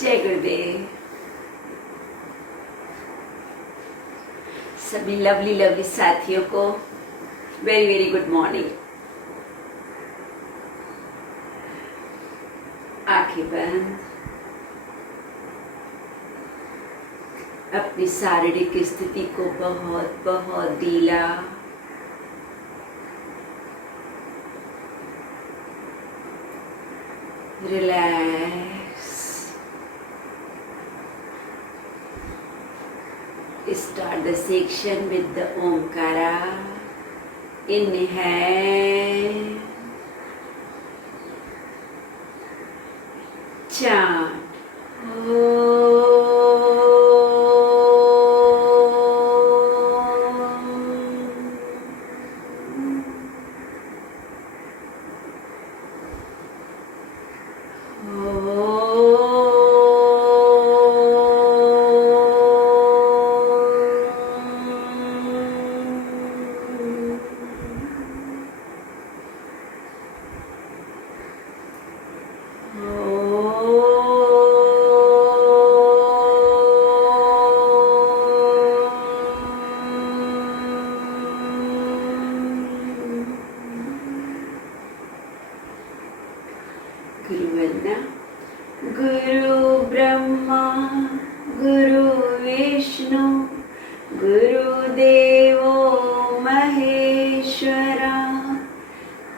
जय गुरुदेव। सभी lovely lovely साथियों को वेरी वेरी गुड मॉर्निंग। आंखें बंद, अपनी शारीरिक स्थिति को बहुत बहुत ढीला, relax. Start the section with the Omkara. Inhale, chant गुरुवंदना। गुरु ब्रह्मा गुरु विष्णु गुरुदेवो महेश्वरा,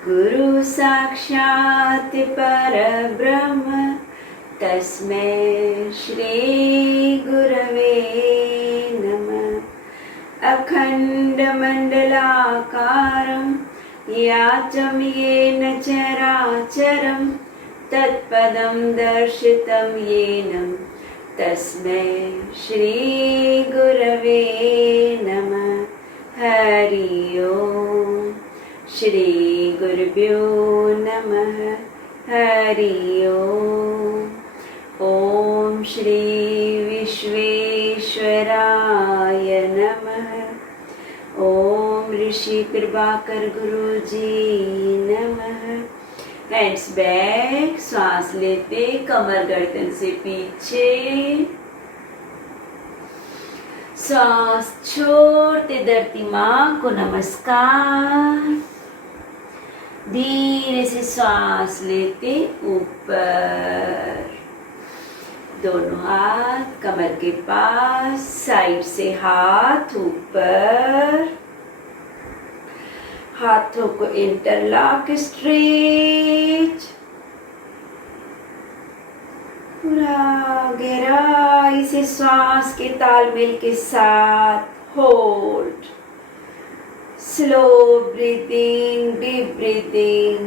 गुरु साक्षात् परब्रह्म तस्मै श्री गुरवे नमः। अखण्डमण्डलाकारं व्याप्तं येन चराचरं तत्पदं दर्शितं येन तस्मै श्री गुरवे नमः। हरि ओम। श्री गुरुभ्यो नमः। हरि ओम। ओम श्री विश्वेश्वराय नमः। ओम ऋषि कृपाकर गुरुजी नमः। हैंड्स बैक, श्वास लेते कमर गर्दन से पीछे, श्वास छोड़ते धरती माँ को नमस्कार। धीरे से श्वास लेते ऊपर, दोनों हाथ कमर के पास, साइड से हाथ ऊपर, हाथों को इंटरलॉक स्ट्रेच, पूरा गहराई से श्वास के तालमेल के साथ hold. Slow breathing, deep breathing.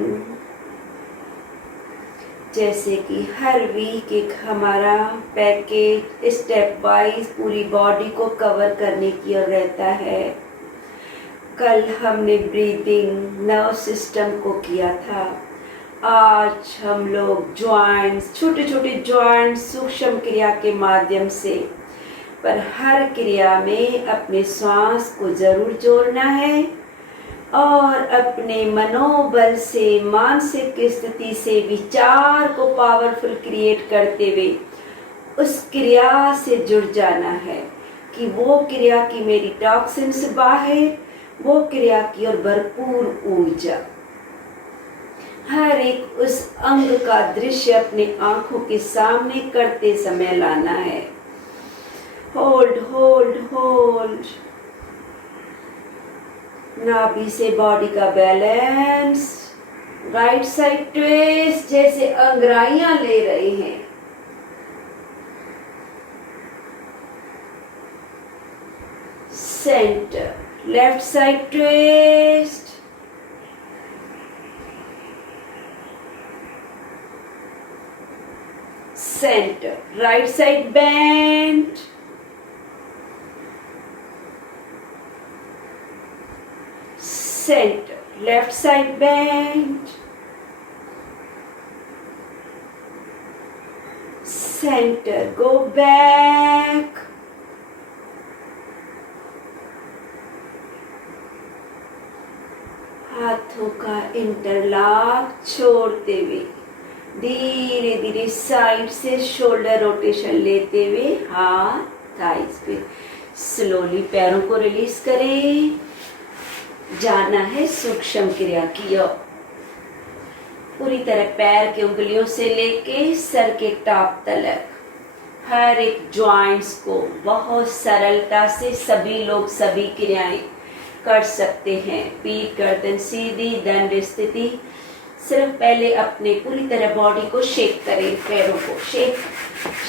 जैसे कि हर वीक एक हमारा पैकेज स्टेप वाइज पूरी बॉडी को कवर करने की ओर रहता है। कल हमने ब्रीदिंग नर्व सिस्टम को किया था। आज हम लोग जॉइंट्स, छोटे छोटे जॉइंट्स सूक्ष्म क्रिया के माध्यम से, पर हर क्रिया में अपने श्वास को जरूर जोड़ना है और अपने मनोबल से, मानसिक स्थिति से विचार को पावरफुल क्रिएट करते हुए उस क्रिया से जुड़ जाना है कि वो क्रिया की मेरी टॉक्सिन्स बाहर, वो क्रिया की ओर भरपूर ऊर्जा। हर एक उस अंग का दृश्य अपने आंखों के सामने करते समय लाना है। Hold hold hold. नाभि से बॉडी का बैलेंस, राइट साइड ट्विस्ट, जैसे अंगराइयां ले रहे हैं। Centre, left side twist, centre, right side bend, centre, left side bend, centre, go back, हाथों का इंटरलॉक छोड़ते हुए धीरे धीरे साइड से शोल्डर रोटेशन लेते हुए हाथ थाइस पे स्लोली पैरों को रिलीज करें। जाना है सूक्ष्म क्रिया की ओर। पूरी तरह पैर की उंगलियों से लेके सर के टॉप तक हर एक जॉइंट्स को बहुत सरलता से सभी लोग सभी क्रियाएं कर सकते हैं। पीठ गर्दन सीधी, दंड स्थिति। सिर्फ पहले अपने पूरी तरह बॉडी को शेक करें, पैरों को शेक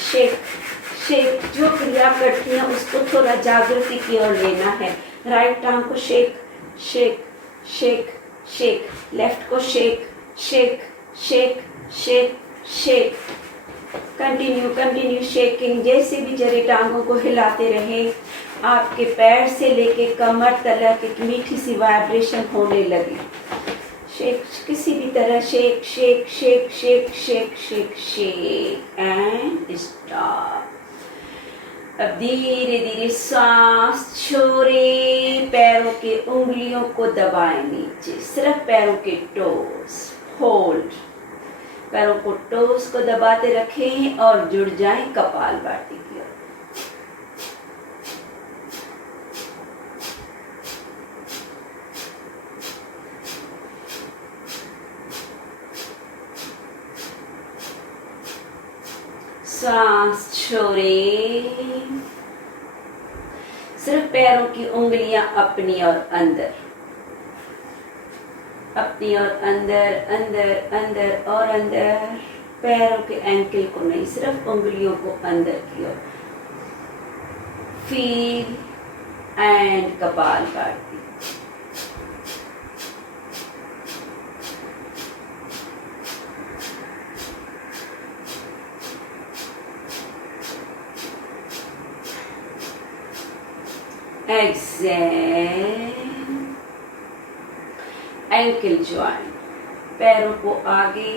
शेक शेक। जो क्रिया करती है उसको थोड़ा जागृति की ओर लेना है। राइट टांग को shake shake shake shake, left को shake shake shake shake shake. Continue shaking. जैसे भी जरे टांगों को हिलाते रहे, आपके पैर से लेके कमर तक एक मीठी सी वाइब्रेशन होने लगी। शेक, किसी भी तरह shake shake shake shake shake shake shake and stop. अब धीरे धीरे सांस छोड़े, पैरों के उंगलियों को दबाएं नीचे, सिर्फ पैरों के टोस होल्ड। पैरों को टोस को दबाते रखें और जुड़ जाएं कपालभाति की ओर। सांस छोड़े, सिर्फ पैरों की उंगलियां अपनी और अंदर, अपनी और अंदर अंदर अंदर और अंदर। पैरों के एंकल को नहीं, सिर्फ उंगलियों को अंदर की ओर। Feel and kapalbhati. Exhale. Ankle joint, पैरों को आगे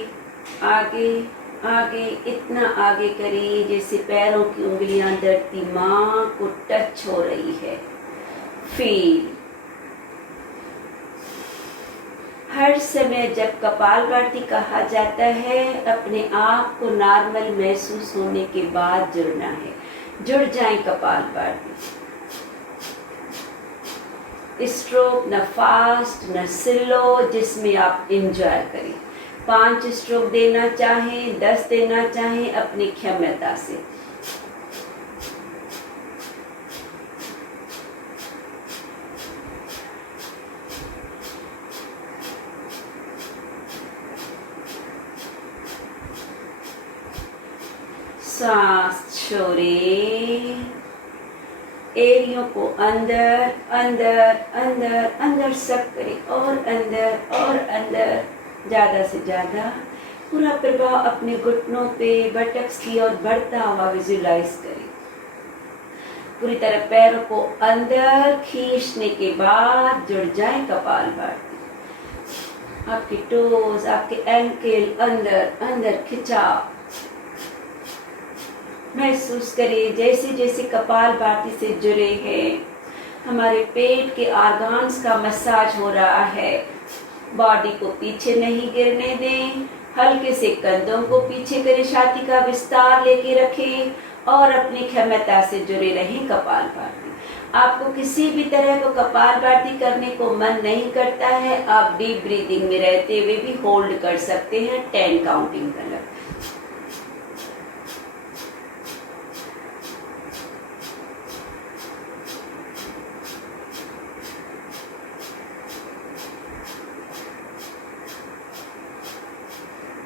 आगे आगे, इतना आगे करें जैसे पैरों की उंगलियां धरती मां को टच हो रही है। फील। हर समय जब कपालभाति कहा जाता है, अपने आप को नॉर्मल महसूस होने के बाद जुड़ना है। जुड़ जाएं कपालभाति। स्ट्रोक न फास्ट न स्लो, जिसमें आप एंजॉय करें। 5 स्ट्रोक देना चाहें, 10 देना चाहें, अपनी क्षमता से। सांस छोड़े, एरियों को अंदर अंदर अंदर अंदर सब करें, और अंदर ज्यादा से ज्यादा। पूरा प्रभाव अपने घुटनों पे, बटक्स की ओर बढ़ता हुआ विजुलाइज करें। पूरी तरह पैरों को अंदर खींचने के बाद जुड़ जाए कपालभाति। आपके टोज, आपके एंकल अंदर अंदर खिंचाव महसूस करें। जैसे जैसे कपालभाति से जुड़े हैं, हमारे पेट के ऑर्गन्स का मसाज हो रहा है। बॉडी को पीछे नहीं गिरने दें, हल्के से कंधों को पीछे करें, छाती का विस्तार लेके रखें और अपनी क्षमता से जुड़े रहें कपालभाति। आपको किसी भी तरह को कपालभाति करने को मन नहीं करता है, आप डीप ब्रीदिंग में रहते हुए भी होल्ड कर सकते हैं 10 काउंटिंग तक।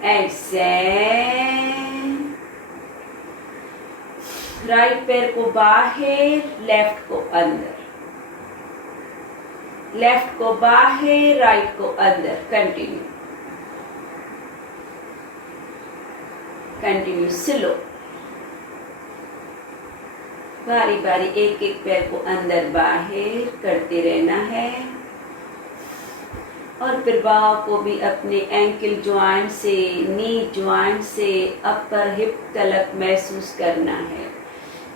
एक्सेल। राइट पैर को बाहर, लेफ्ट को अंदर, लेफ्ट को बाहर, राइट को अंदर। Continue slow. बारी बारी एक एक पैर को अंदर बाहर करते रहना है और प्रभाव को भी अपने एंकल ज्वाइंट से, नी ज्वाइंट से अपर हिप तक महसूस करना है।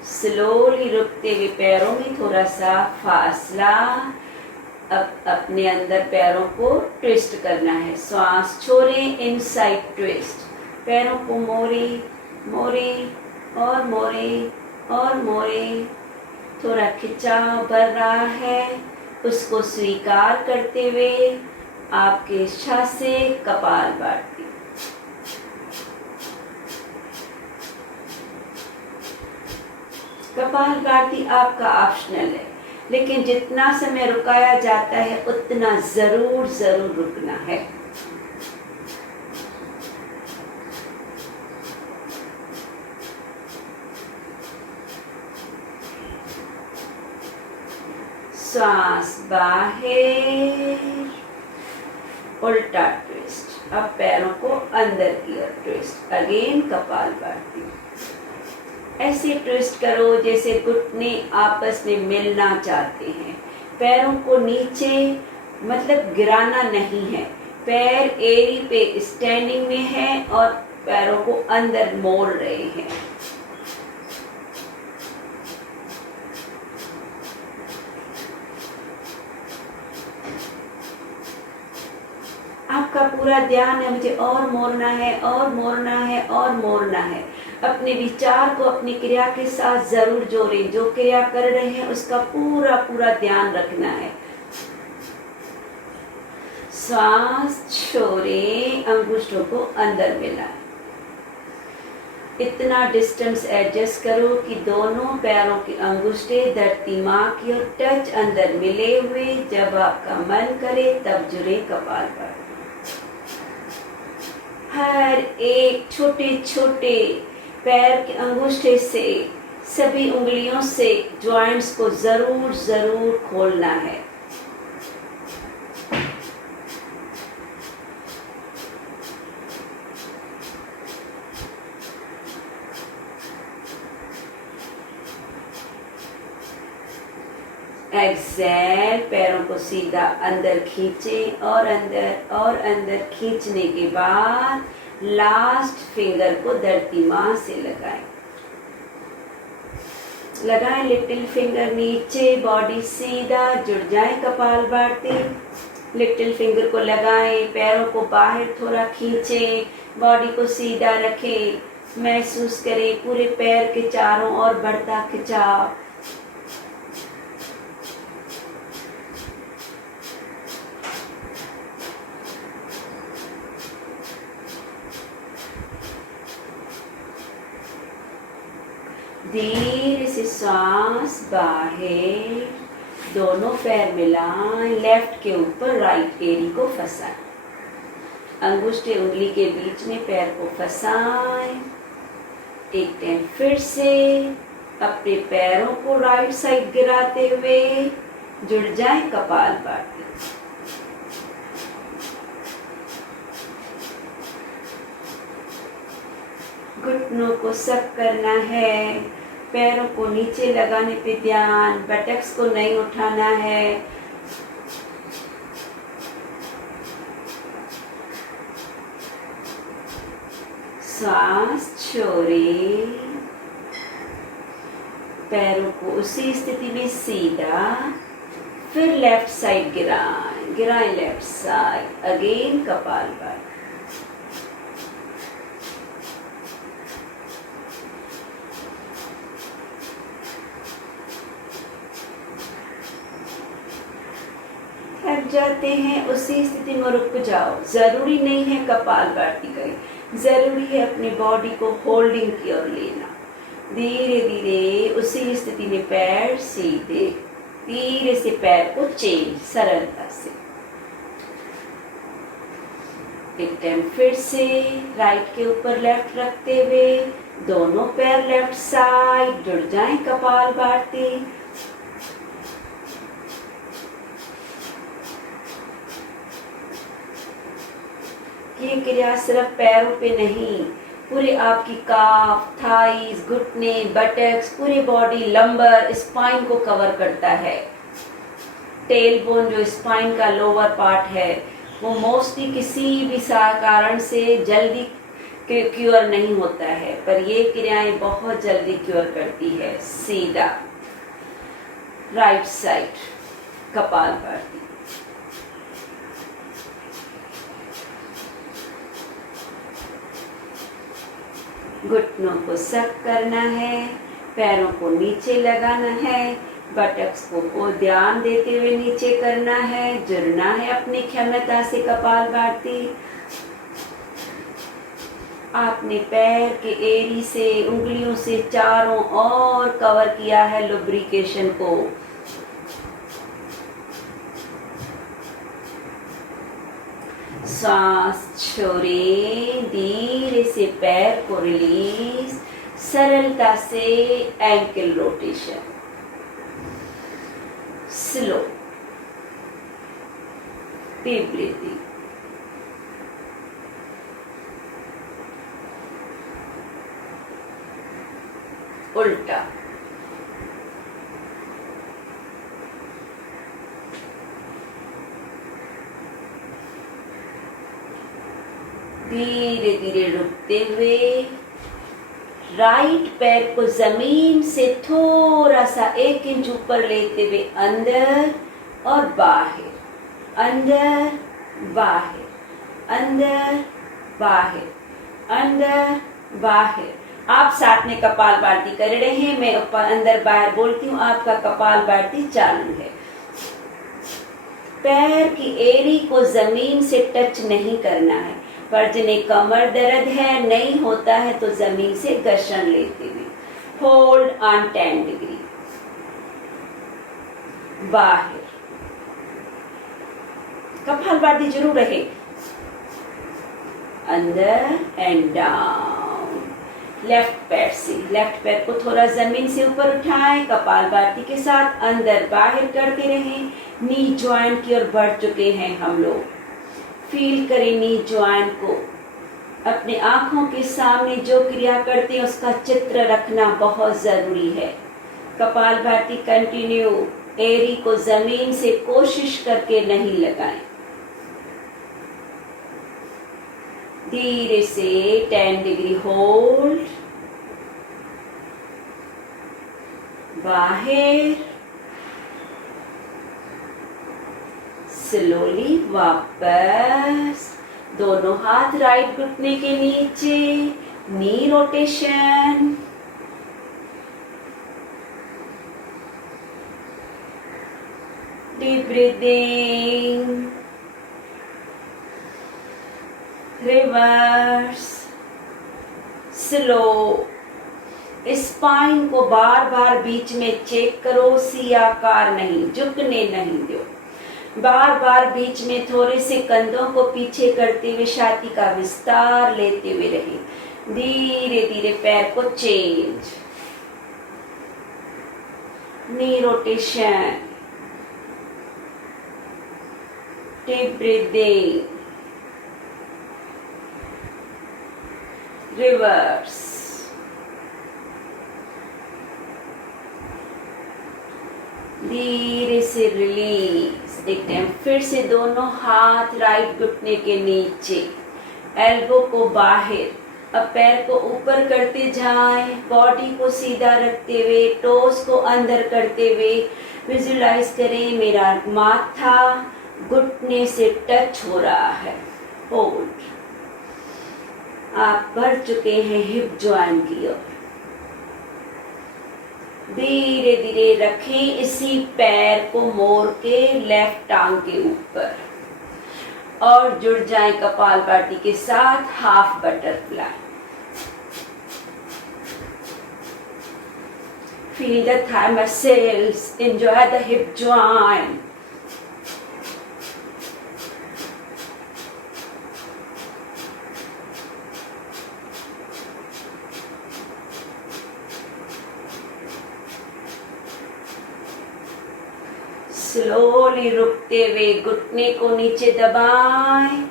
स्लोली रुकते हुए पैरों में थोड़ा सा फासला, अब अपने अंदर पैरों को ट्विस्ट करना है। सांस छोड़ें, इनसाइड ट्विस्ट, पैरों को मोड़े मोड़े और मोड़े और मोड़े। थोड़ा खिंचाव बढ़ रहा है, उसको स्वीकार करते हुए आपके इच्छा से कपालभाति। कपालभाति आपका ऑप्शनल है, लेकिन जितना समय रुकाया जाता है उतना जरूर रुकना है। श्वास बाहर, उल्टा ट्विस्ट। अब पैरों को अंदर की ओर ट्विस्ट। अगेन कपालभाति। ऐसे ट्विस्ट करो जैसे घुटने आपस में मिलना चाहते हैं। पैरों को नीचे मतलब गिराना नहीं है, पैर एड़ी पे स्टैंडिंग में है और पैरों को अंदर मोड़ रहे हैं। आपका पूरा ध्यान है मुझे और मोड़ना है और मोड़ना है और मोड़ना है। अपने विचार को अपनी क्रिया के साथ जरूर जोड़ें। जो क्रिया कर रहे हैं उसका पूरा ध्यान रखना है। श्वास छोड़े, अंगुष्ठों को अंदर मिलाएं। इतना डिस्टेंस एडजस्ट करो कि दोनों पैरों की अंगुष्ठे धरती माँ की ओर टच अंदर मिले हुए। जब आपका मन करे तब जुड़े कपालभाति। हर एक छोटे छोटे पैर के अंगूठे से, सभी उंगलियों से जॉइंट्स को जरूर खोलना है। एक्सेल, पैरों को सीधा अंदर खींचें और अंदर खींचने के बाद लास्ट फिंगर को धरती माँ से लगाएं लिटिल फिंगर नीचे, बॉडी सीधा जुड़ जाए कपालभाति। लिटिल फिंगर को लगाएं, पैरों को बाहर थोड़ा खींचें, बॉडी को सीधा रखें। महसूस करें पूरे पैर के चारों ओर बढ़ता खिंचाव। धीरे से श्वास बाहर, दोनों पैर मिलाएं, लेफ्ट के ऊपर राइट एड़ी को फंसाएं। अंगुष्ठे उंगली के बीच में पैर को फंसाएं। एक टाइम फिर से अपने पैरों को राइट साइड गिराते हुए जुड़ जाएं कपालभाति। घुटनों को सक करना है, पैरों को नीचे लगाने पे ध्यान, बटक्स को नहीं उठाना है। श्वास छोड़े, पैरों को उसी स्थिति में सीधा, फिर लेफ्ट साइड गिराएं लेफ्ट साइड। अगेन कपालभाति। थक जाते हैं उसी स्थिति में रुक जाओ। जरूरी नहीं है कपालभाति करें, जरूरी है अपनी बॉडी को होल्डिंग की ओर लेना। धीरे धीरे उसी स्थिति में पैर सीधे, धीरे से पैर को चेंज सरलता से। एक टाइम फिर से राइट के ऊपर लेफ्ट रखते हुए दोनों पैर लेफ्ट साइड जुड़ जाएं कपालभाति। ये क्रिया सिर्फ पैरों पे नहीं, पूरे आपकी काफ, थाइस, घुटने, बटक्स, पूरी बॉडी, लंबर, स्पाइन को कवर करता है। टेल बोन जो स्पाइन का लोअर पार्ट है वो मोस्टली किसी भी कारण से जल्दी क्योर नहीं होता है, पर ये क्रियाएं बहुत जल्दी क्योर करती है। सीधा राइट साइड कपालभाति। घुटनों को सक करना है, पैरों को नीचे लगाना है, बटक्स को ध्यान देते हुए नीचे करना है, जुड़ना है अपनी क्षमता से कपालभाति। आपने पैर के एड़ी से उंगलियों से चारों ओर कवर किया है लुब्रिकेशन को। सांस छोड़ें, धीरे से पैर को रिलीज, सरलता से ankle rotation, slow, deep breathing. उल्टा, धीरे धीरे रुकते हुए राइट पैर को जमीन से थोड़ा सा 1 इंच ऊपर लेते हुए अंदर और बाहर, अंदर बाहर, अंदर बाहर, अंदर बाहर। आप साथ में कपालभाति कर रहे हैं, मैं अंदर बाहर बोलती हूँ, आपका कपालभाति चालू है। पैर की एड़ी को जमीन से टच नहीं करना है, पर जिन्हें कमर दर्द है, नहीं होता है तो जमीन से घर्षण लेते हुए होल्ड ऑन 10 डिग्री। बाहर, कपालभाति जरूर रहे। अंदर एंड डाउन। लेफ्ट पैर से, लेफ्ट पैर को थोड़ा जमीन से ऊपर उठाएं, कपालभाति के साथ अंदर बाहर करते रहें। नी ज्वाइंट की ओर बढ़ चुके हैं हम लोग। फील करें नी ज्वाइंट को। अपने आंखों के सामने जो क्रिया करते हैं उसका चित्र रखना बहुत जरूरी है। कपालभाति कंटिन्यू। एड़ी को जमीन से कोशिश करके नहीं लगाएं। धीरे से 10 डिग्री होल्ड, बाहर, स्लोली वापस। दोनों हाथ राइट घुटने के नीचे, knee rotation. Deep breathing, reverse, slow. Spine को बार बार बीच में चेक करो, सी आकार नहीं, झुकने नहीं दो। बार बार बीच में थोड़े से कंधों को पीछे करते हुए छाती का विस्तार लेते हुए रहे। धीरे धीरे पैर को चेंज, नी रोटेशन, डीप ब्रीदिंग, रिवर्स। धीरे से रिलीज। एक टाइम फिर से दोनों हाथ राइट घुटने के नीचे, एल्बो को बाहर। अब पैर को ऊपर करते जाएं, बॉडी को सीधा रखते हुए, टोस को अंदर करते हुए विजुलाइज करें मेरा माथा घुटने से टच हो रहा है। होल्ड। आप बढ़ चुके हैं हिप ज्वाइंट की ओर। धीरे धीरे रखें इसी पैर को मोड़ के लेफ्ट टांग के ऊपर और जुड़ जाएं कपालभाति के साथ half butterfly. Feel the thigh muscles, enjoy the hip joint. Slowly रुकते हुए घुटने को नीचे दबाएं,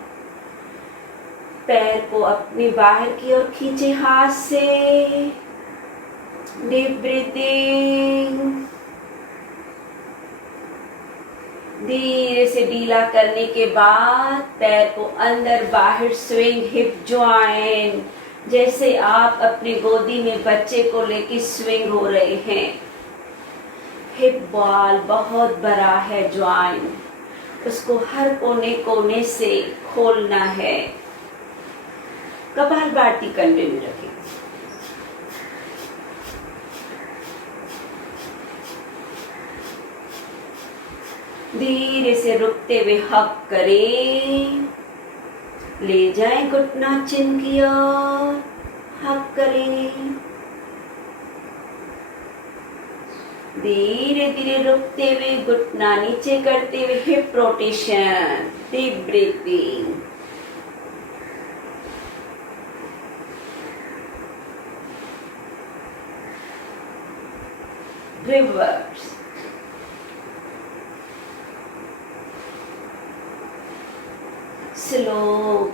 पैर को अपनी बाहर की ओर खींचे हाथ से। Deep breathing. धीरे से ढीला करने के बाद पैर को अंदर बाहर स्विंग, हिप ज्वाइंट, जैसे आप अपनी गोदी में बच्चे को लेके स्विंग हो रहे हैं। हिप बॉल बहुत बड़ा है ज्वाइंट, उसको हर कोने कोने से खोलना है। कपालभाति कंटिन्यू रखें। धीरे से रुकते हुए हक करें, ले जाएं घुटना चिन की ओर, हक करें। धीरे धीरे रुकते हुए घुटना नीचे करते हुए hip rotation, deep breathing. Reverse. Slow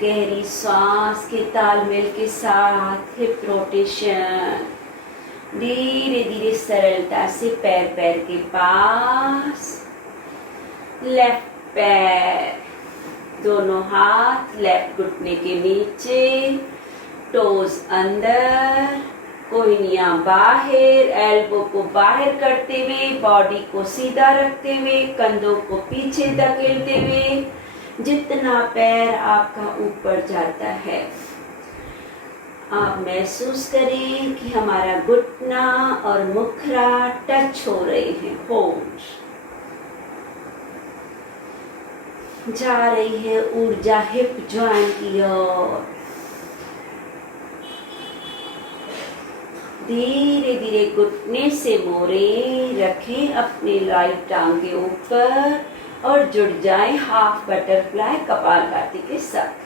गहरी सांस के तालमेल के साथ हिप रोटेशन। धीरे धीरे सरलता से पैर पैर के पास, लेफ्ट पैर, दोनों हाथ लेफ्ट घुटने के नीचे, टोज अंदर, कोहनियां बाहर, एल्बो को बाहर करते हुए, बॉडी को सीधा रखते हुए, कंधों को पीछे धकेलते हुए, जितना पैर आपका ऊपर जाता है आप महसूस करें कि हमारा घुटना और मुखरा टच हो रहे हैं। होल्ड। जा रही है ऊर्जा हिप जॉइंट की ओर। धीरे धीरे घुटने से मोड़ें, रखें अपने राइट टांग के ऊपर और जुड़ जाएं हाफ बटरफ्लाई कपालभाति के साथ।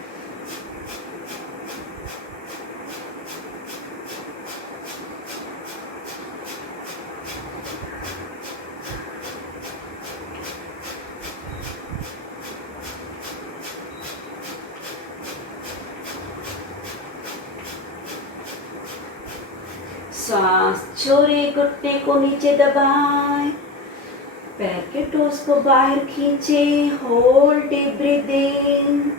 सांस छोड़े, घुटने को नीचे दबाएं, पैर के टोस को बाहर खींचे, होल्ड डीप ब्रीदिंग।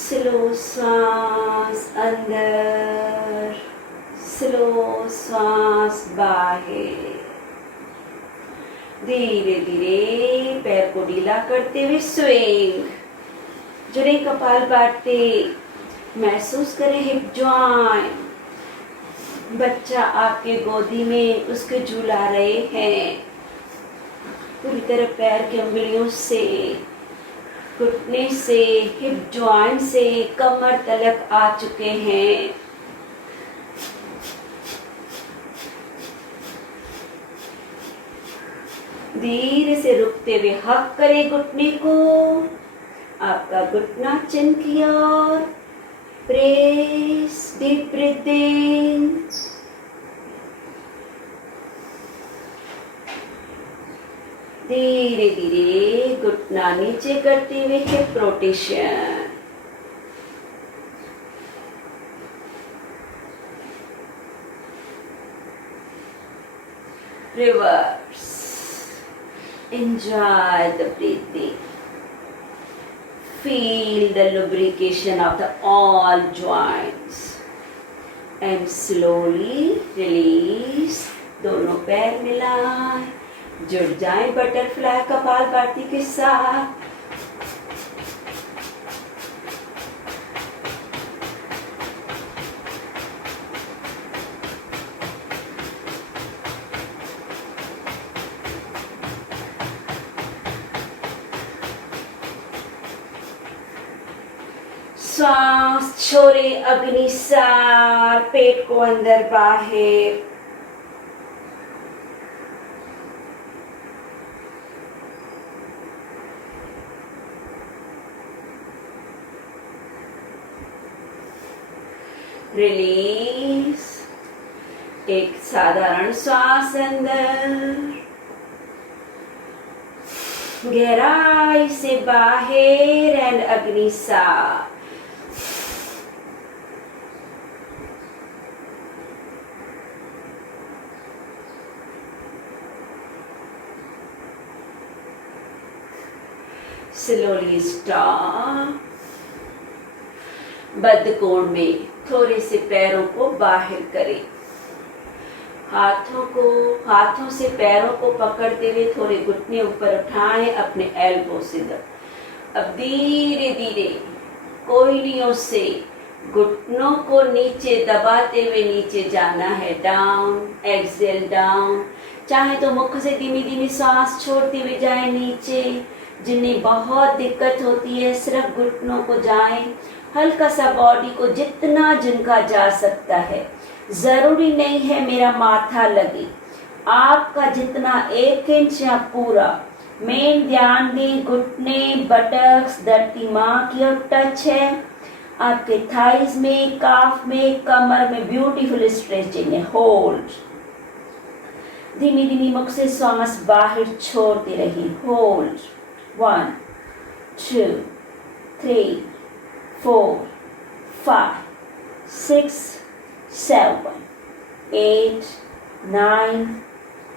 स्लो सांस अंदर, स्लो सांस बाहर। धीरे धीरे पैर को ढीला करते हुए स्विंग। जुड़े कपालभाति, महसूस करें हिप जॉइंट। बच्चा आपके गोदी में उसके झूला रहे हैं। पूरी तरह पैर की उंगलियों से, घुटने से, हिप जॉइंट से कमर तलक आ चुके हैं। धीरे से रुकते हुए हक करें घुटने को, आपका घुटना चिन की ओर। Press, deep breathing. धीरे धीरे घुटना नीचे करते हुए hip rotation. Reverse. Enjoy the breathing. Feel the lubrication of the all joints and slowly release। दोनों पैर मिलाएं, जुड़ जाएं बटरफ्लाई कपालभाति के साथ। सांस छोड़े, अग्निसार, पेट को अंदर बाहर। रिलीज। एक साधारण श्वास अंदर, गहराई से बाहर एंड अग्निसार। Slowly stop. बद्ध कोण में थोड़े से पैरों को बाहर करें। हाथों से पैरों को पकड़ते हुए थोड़े घुटने ऊपर उठाएं, अपने एल्बो से अब धीरे धीरे कोहनियों से घुटनों को नीचे दबाते हुए नीचे जाना है। Down, exhale down. चाहे तो मुख से धीमी धीमी सांस छोड़ते हुए जाएं नीचे। जिन्हें बहुत दिक्कत होती है सिर्फ घुटनों को जाएं, हल्का सा बॉडी को जितना जिनका जा सकता है। जरूरी नहीं है मेरा माथा लगे, आपका जितना 1 इंच या पूरा। मेन ध्यान दें घुटने, बटक्स, धरती माँ की ओर टच है। आपके थाइज में, काफ में, कमर में ब्यूटीफुल स्ट्रेचिंग है। होल्ड, धीमी धीमी मुख से सांस बाहर छोड़ते रहिए। होल्ड 1 2 3 4 5 6 7 8 9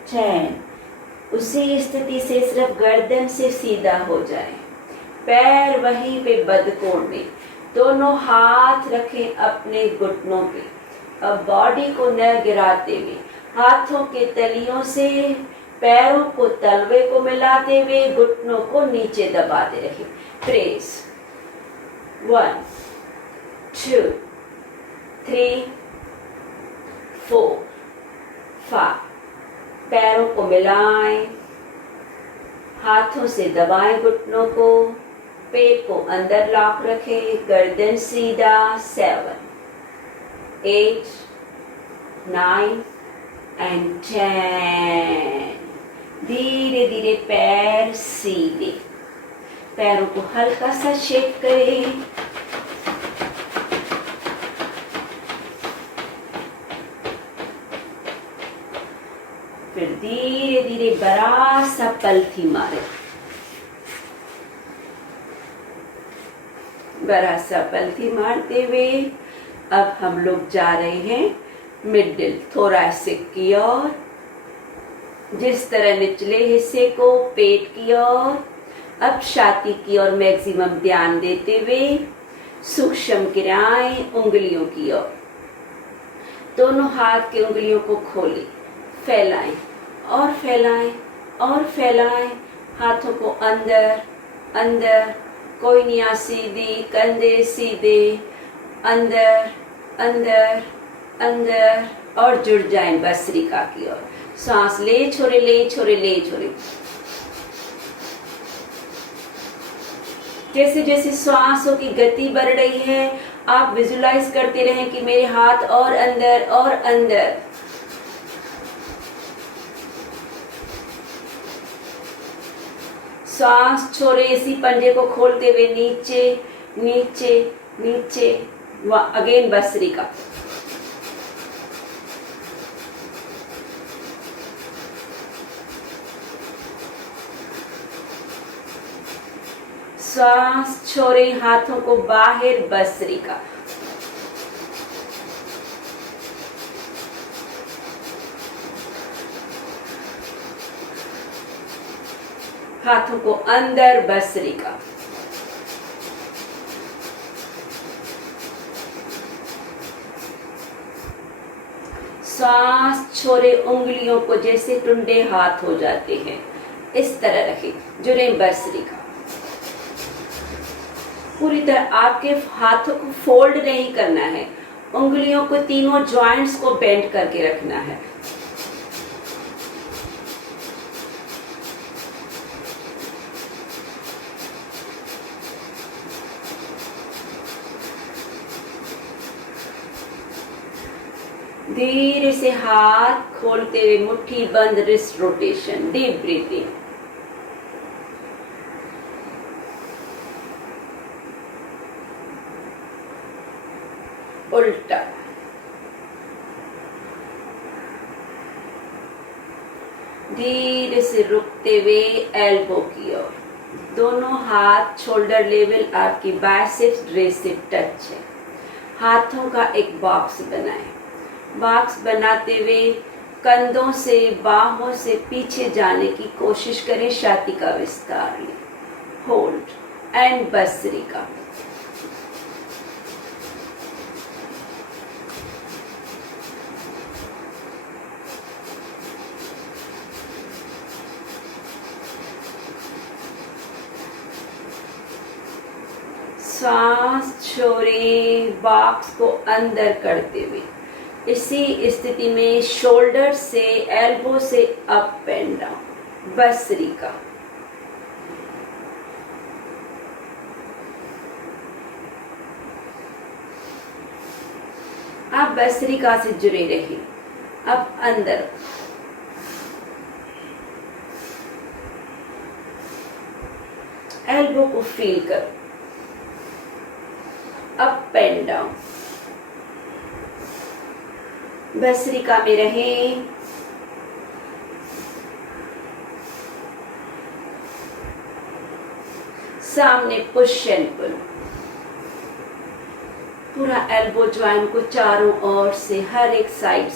10। उसी स्थिति से सिर्फ गर्दन से सीधा हो जाए, पैर वहीं पे बदकोण में, दोनों हाथ रखें अपने घुटनों पे। अब बॉडी को न गिराते हुए हाथों के तलियों से पैरों को तलवे को मिलाते हुए घुटनों को नीचे दबाते रहिए। प्रेस 1 2 3 4 5। पैरों को मिलाएं, हाथों से दबाएं घुटनों को, पेट को अंदर लॉक रखें, गर्दन सीधा। 7 8 9 एंड 10। धीरे धीरे पैर सीधे, पैरों को हल्का सा शेक करें। फिर धीरे धीरे बड़ा सा पलथी मारे, बड़ा सा पलथी मारते हुए अब हम लोग जा रहे हैं मिडिल थोरैसिक की ओर। जिस तरह निचले हिस्से को पेट की ओर, अब छाती की ओर मैक्सिमम ध्यान देते हुए सूक्ष्म क्रियाएं उंगलियों की ओर। दोनों हाथ की उंगलियों को खोलें, फैलाएं और फैलाएं और फैलाएं। हाथों को अंदर अंदर, कोहनियाँ सीधी, कंधे सीधे, अंदर अंदर अंदर और जुड़ जाएं भस्त्रिका की ओर। सांस ले छोड़े, ले छोड़े, ले छोड़े। जैसे जैसे सांसों की गति बढ़ रही है, आप विजुलाइज करते रहें कि मेरे हाथ और अंदर और अंदर। सांस छोड़े, इसी पंजे को खोलते हुए नीचे नीचे नीचे। अगेन भस्त्रिका। सांस छोड़े, हाथों को बाहर, भस्त्रिका। हाथों को अंदर, भस्त्रिका। सांस छोड़े, उंगलियों को जैसे टुंडे हाथ हो जाते हैं इस तरह रखें, जुड़े भस्त्रिका। पूरी तरह आपके हाथों को फोल्ड नहीं करना है, उंगलियों को तीनों जॉइंट्स को बेंड करके रखना है। धीरे से हाथ खोलते हुए मुट्ठी बंद, रिस्ट रोटेशन, डीप ब्रीथिंग। उल्टा। धीरे से रुकते हुए एल्बो की ओर। दोनों हाथ शोल्डर लेवल, आपकी बाइसेप्स ट्राइसेप्स टच है। हाथों का एक बॉक्स बनाएं। बॉक्स बनाते हुए कंधों से, बाहों से पीछे जाने की कोशिश करें, छाती का विस्तार लें। Hold and bhastrika. सांस छोड़े, बॉक्स को अंदर करते हुए इसी स्थिति में शोल्डर से एल्बो से अप एंड डाउन भस्त्रिका। आप भस्त्रिका से जुड़े रहिए। अब अंदर एल्बो को फील करो, अप एंड डाउन भस्त्रिका में रहें। सामने पुश एंड पुल, पूरा एल्बो ज्वाइंट को चारों ओर से, हर एक साइड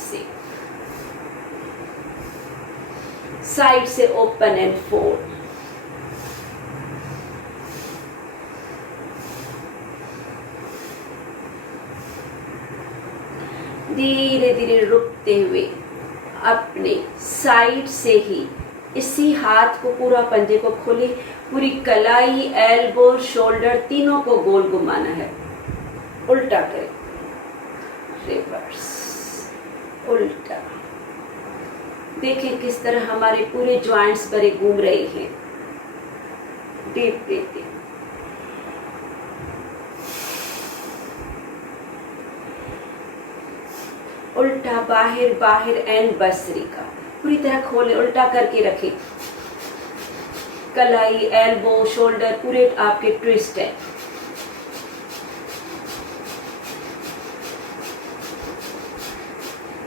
से ओपन एंड फोल्ड। धीरे धीरे रुकते हुए अपने साइड से ही इसी हाथ को, पूरा पंजे को खोले, पूरी कलाई, एल्बो, शोल्डर तीनों को गोल घुमाना है। उल्टा करें, रिवर्स, उल्टा। देखें किस तरह हमारे पूरे ज्वाइंट्स पर घूम रहे हैं। Deep breathing. उल्टा, बाहर बाहर एंड भस्त्रिका पूरी तरह खोले, उल्टा करके रखें। कलाई, एल्बो, शोल्डर पूरे आपके ट्विस्ट है।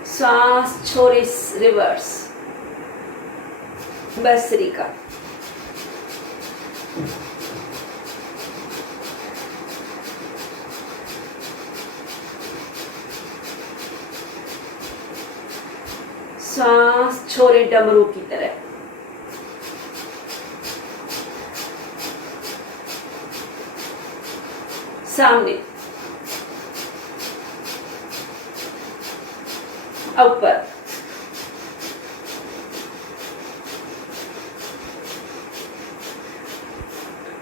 सांस छोड़े, रिवर्स भस्त्रिका। सांस छोड़े डमरू की तरह। सामने, ऊपर,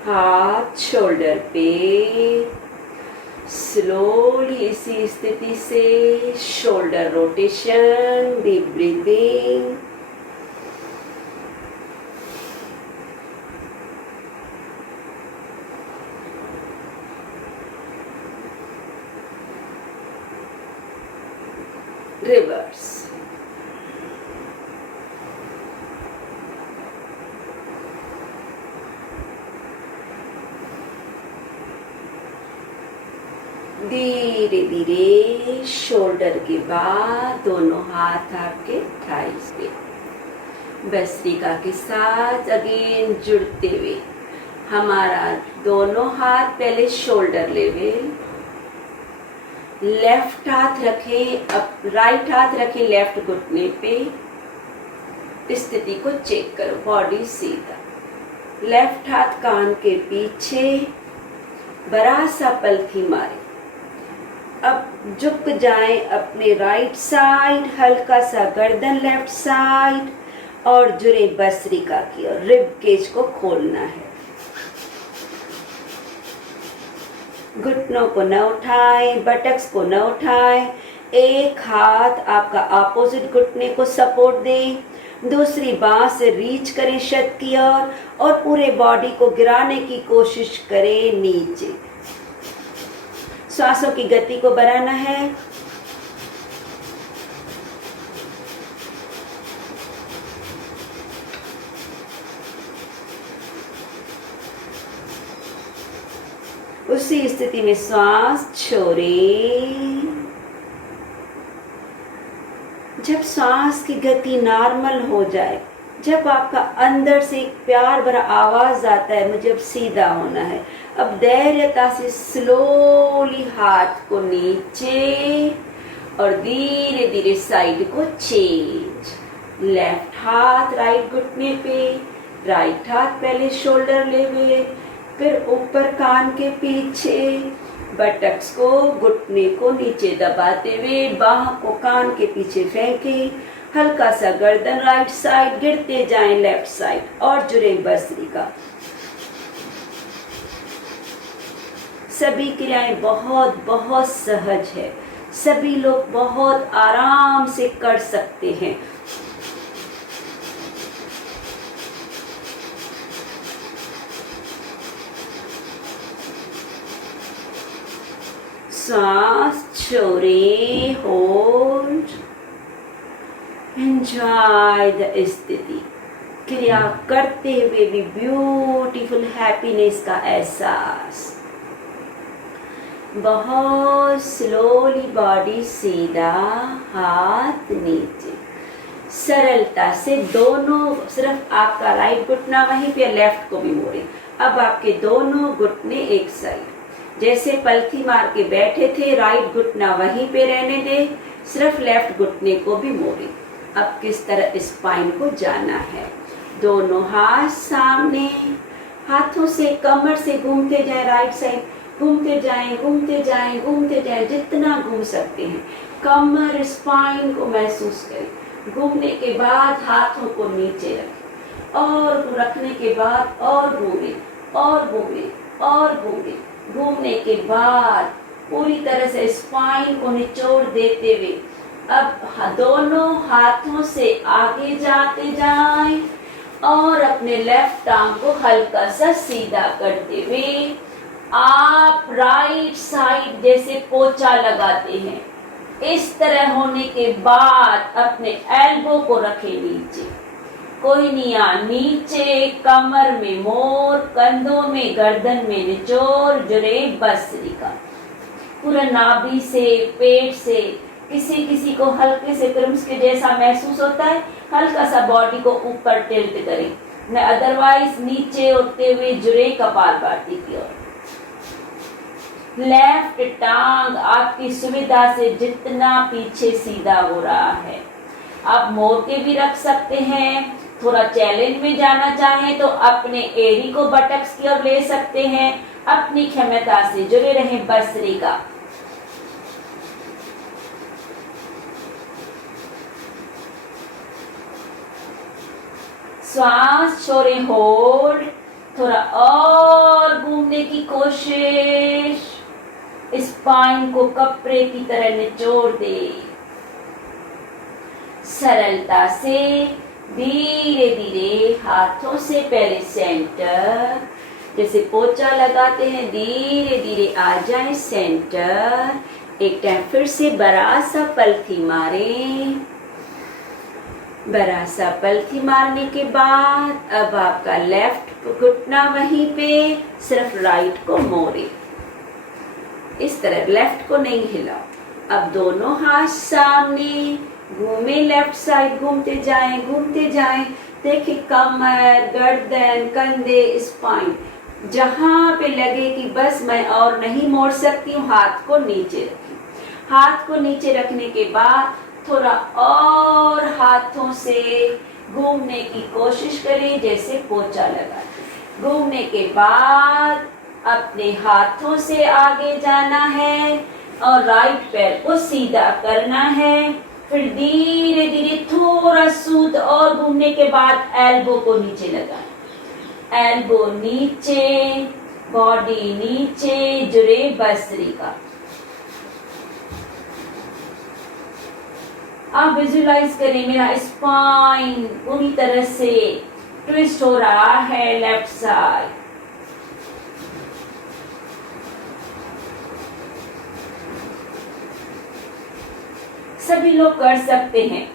हाथ शोल्डर पे। स्लोली इसी स्थिति से shoulder rotation, deep breathing. Reverse. धीरे धीरे शोल्डर के बाद दोनों हाथ आपके थाइस पे, भस्त्रिका के साथ अगेन जुड़ते हुए हमारा दोनों हाथ पहले शोल्डर लेवल, लेफ्ट हाथ रखें, अब राइट हाथ रखें लेफ्ट घुटने पे। स्थिति को चेक करो, बॉडी सीधा, लेफ्ट हाथ कान के पीछे, बड़ा सा पलथी मारे। अब झुक जाएं अपने राइट साइड, हल्का सा गर्दन लेफ्ट साइड और जुड़े भस्त्रिका की ओर। रिब केज को खोलना है, घुटनों को न उठाएं, बटक्स को न उठाएं। एक हाथ आपका अपोजिट घुटने को सपोर्ट दें, दूसरी बांह से रीच करें छत की ओर और पूरे बॉडी को गिराने की कोशिश करें नीचे। सांसों की गति को बढ़ाना है। उसी स्थिति में सांस छोड़ें। जब सांस की गति नॉर्मल हो जाए, जब आपका अंदर से एक प्यार भरा आवाज आता है, मुझे अब सीधा होना है, अब धैर्यता से स्लोली हाथ को नीचे और धीरे धीरे साइड को चेंज। लेफ्ट हाथ राइट घुटने पे, राइट हाथ पहले शोल्डर लेवल, फिर ऊपर कान के पीछे, बटक्स को घुटने को नीचे दबाते हुए बाह को कान के पीछे फेंके, हल्का सा गर्दन राइट साइड, गिरते जाएं लेफ्ट साइड और जुड़े भस्त्रिका। सभी क्रियाएं बहुत बहुत सहज है। सभी लोग बहुत आराम से कर सकते हैं। सांस छोड़े, होल्ड, एंजॉय द स्थिति। क्रिया करते हुए भी ब्यूटीफुल हैप्पीनेस का एहसास। बहुत स्लोली बॉडी सीधा, हाथ नीचे, सरलता से दोनों, सिर्फ आपका राइट घुटना वहीं पे, लेफ्ट को भी मोड़े। अब आपके दोनों घुटने एक साइड, जैसे पलथी मार के बैठे थे, राइट घुटना वहीं पे रहने दे, सिर्फ लेफ्ट घुटने को भी मोड़े। अब किस तरह स्पाइन को जाना है, दोनों हाथ सामने, हाथों से कमर से घूमते जाए, राइट साइड घूमते जाएं, घूमते जाएं, घूमते जाएं, जितना घूम सकते हैं। कमर स्पाइन को महसूस करें। घूमने के बाद हाथों को नीचे रखें और रखने के बाद और घूमें और घूमें और घूमें। घूमने के बाद पूरी तरह से स्पाइन को निचोड़ देते हुए अब दोनों हाथों से आगे जाते जाएं और अपने लेफ्ट आर्म को हल्का सा सीधा करते हुए आप राइट साइड जैसे पोछा लगाते हैं। इस तरह होने के बाद अपने एल्बो को रखें नीचे, कोहनिया नीचे, कमर में मोर, कंधों में, गर्दन में निचोड़, जुड़े भस्त्रिका। पूरा नाभि से, पेट से, किसी किसी को हल्के से क्रम्स के जैसा महसूस होता है, हल्का सा बॉडी को ऊपर टिल्ट करें, न अदरवाइज नीचे होते हुए जुड़े कपालभाति की ओर। लेफ्ट टांग आपकी सुविधा से जितना पीछे सीधा हो रहा है, आप मोड़ के भी रख सकते हैं। थोड़ा चैलेंज में जाना चाहें तो अपने एड़ी को बटक्स की ओर ले सकते हैं। अपनी क्षमता से जुड़े रहें भस्त्रिका। श्वास छोड़े, होल्ड, थोड़ा और घूमने की कोशिश। स्पाइन को कपड़े की तरह निचोड़ दे। सरलता से धीरे धीरे हाथों से पहले सेंटर, जैसे पोछा लगाते हैं, धीरे धीरे आ जाए सेंटर। एक टाइम फिर से बड़ा सा पलथी मारें। बड़ा सा पलथी मारने के बाद अब आपका लेफ्ट घुटना वहीं पे, सिर्फ राइट को मोड़े। इस तरह लेफ्ट को नहीं हिलाओ। अब दोनों हाथ सामने, घूमे लेफ्ट साइड, घूमते जाएं, घूमते जाएं। देखिए कमर, गर्दन, कंधे, स्पाइन, जहां पे लगे कि बस मैं और नहीं मोड़ सकती हूँ, हाथ को नीचे रखें। हाथ को नीचे रखने के बाद थोड़ा और हाथों से घूमने की कोशिश करें, जैसे पोछा लगाते। घूमने के बाद अपने हाथों से आगे जाना है और राइट पैर को सीधा करना है। फिर धीरे धीरे थोड़ा सूद और घूमने के बाद एल्बो को नीचे लगाएं। एल्बो नीचे, बॉडी नीचे, जुड़े भस्त्रिका। आप विजुलाइज करें मेरा स्पाइन पूरी तरह से ट्विस्ट हो रहा है लेफ्ट साइड। सभी लोग कर सकते हैं।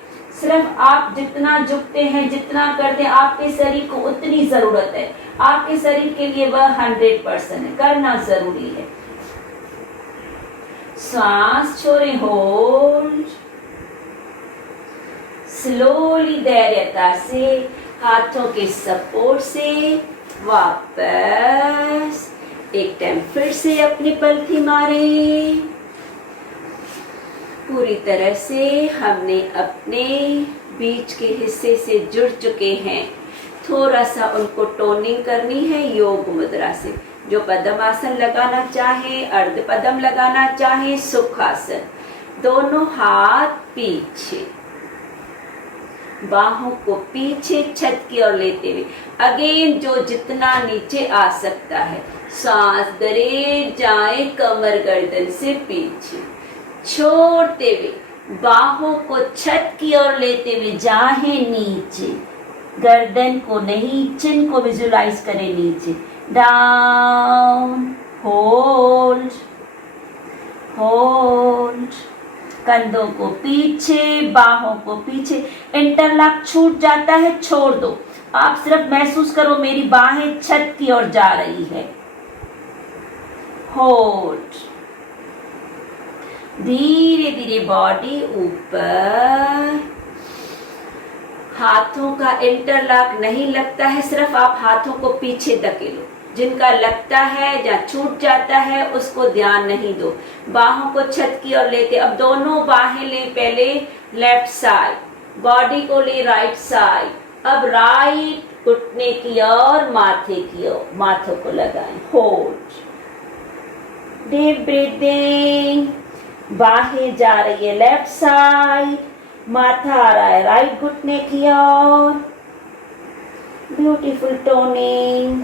सिर्फ आप जितना झुकते हैं, जितना करते हैं, आपके शरीर को उतनी जरूरत है। आपके शरीर के लिए वह 100% है, करना जरूरी है। सांस छोड़े, होल्ड, स्लोली धैर्यता से हाथों के सपोर्ट से वापस एक टाइम फिर से अपनी पलथी मारें। पूरी तरह से हमने अपने बीच के हिस्से से जुड़ चुके हैं। थोड़ा सा उनको टोनिंग करनी है योग मुद्रा से। जो पद्मासन लगाना चाहे, अर्ध पद्म लगाना चाहे, सुखासन। दोनों हाथ पीछे, बाहों को पीछे छत की ओर लेते हुए अगेन जो जितना नीचे आ सकता है। सांस दरेज जाए, कमर गर्दन से पीछे, छोड़ते हुए बाहों को छत की ओर लेते हुए जाए नीचे, गर्दन को नहीं चिन को विजुलाइज करें नीचे, डाउन, होल्ड होल्ड, कंधों को पीछे, बाहों को पीछे, इंटरलॉक छूट जाता है छोड़ दो, आप सिर्फ महसूस करो मेरी बाहें छत की ओर जा रही है, होल्ड, धीरे धीरे बॉडी ऊपर, हाथों का इंटरलॉक नहीं लगता है, सिर्फ आप हाथों को पीछे धकेलो, जिनका लगता है या छूट जाता है उसको ध्यान नहीं दो, बाहों को छत की ओर लेते, अब दोनों बाहें ले, पहले लेफ्ट साइड, बॉडी को ले राइट साइड, अब राइट घुटने की ओर, माथे की ओर, माथों को लगाएं, होल्ड, डीप ब्रीथिंग, बाहें जा रही है लेफ्ट साइड, माथा आ रहा है राइट घुटने की ओर, ब्यूटीफुल टोनिंग,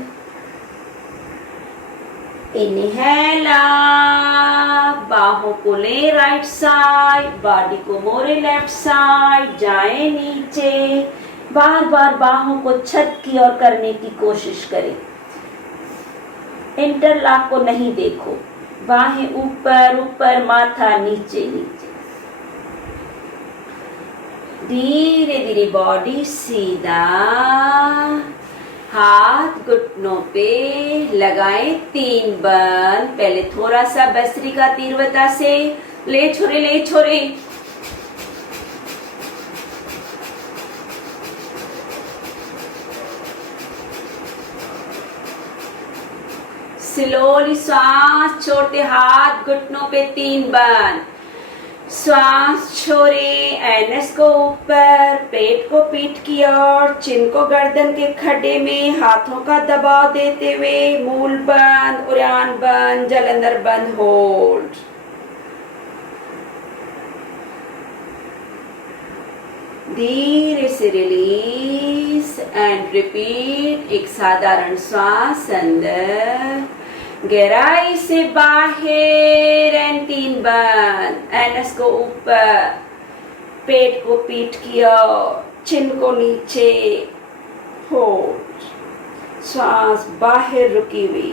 इनहेल अप, बाहों को ले राइट साइड, बॉडी को मोड़े लेफ्ट साइड, जाए नीचे, बार बार बाहों को छत की ओर करने की कोशिश करें, इंटरलॉक को नहीं देखो, बाहें ऊपर ऊपर, माथा नीचे नीचे, धीरे धीरे बॉडी सीधा, हाथ घुटनों पे लगाएं, 3 बंद, पहले थोड़ा सा भस्त्रिका तीव्रता से, ले छोरे ले छोरे, स्लोली श्वास छोड़ते, हाथ घुटनों पे 3 बंद, श्वास छोड़े, एनएस को ऊपर, पेट को पीठ की ओर, चिन को गर्दन के खड्डे में, हाथों का दबाव देते हुए, मूल बंद, उड़ान बंद, जलंधर बंद, होल्ड, धीरे से रिलीज एंड रिपीट, एक साधारण श्वास अंदर, गहराई से बाहर एंड 3 बंद, एनएस को ऊपर, पेट को पीठ की ओर, चिन को नीचे, होल्ड, श्वास बाहर रुकी हुई,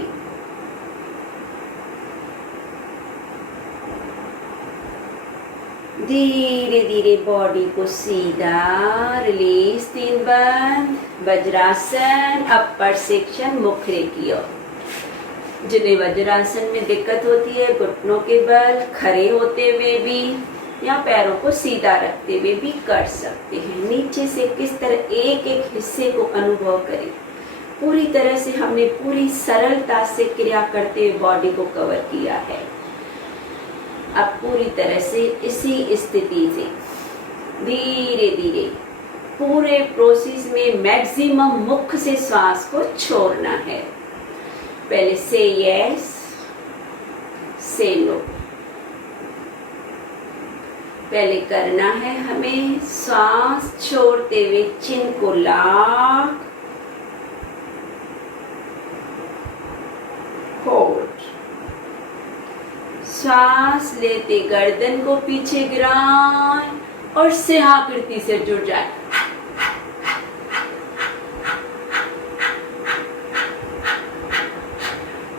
धीरे धीरे बॉडी को सीधा, रिलीज, 3 बंद, वज्रासन, अपर सेक्शन मुखरे की ओर, जिन्हें वज्रासन में दिक्कत होती है घुटनों के बल खड़े होते हुए भी या पैरों को सीधा रखते हुए भी कर सकते हैं। नीचे से किस तरह एक एक हिस्से को अनुभव करें, पूरी तरह से हमने पूरी सरलता से क्रिया करते हुए बॉडी को कवर किया है। अब पूरी तरह से इसी स्थिति से धीरे धीरे पूरे प्रोसेस में मैक्सिमम मुख से श्वास को छोड़ना है। पहले से यस, से नो। पहले करना है हमें श्वास छोड़ते हुए चिन को लॉक, होल्ड, श्वास लेते गर्दन को पीछे गिराएं और सिंहाकृति से जुड़ जाए।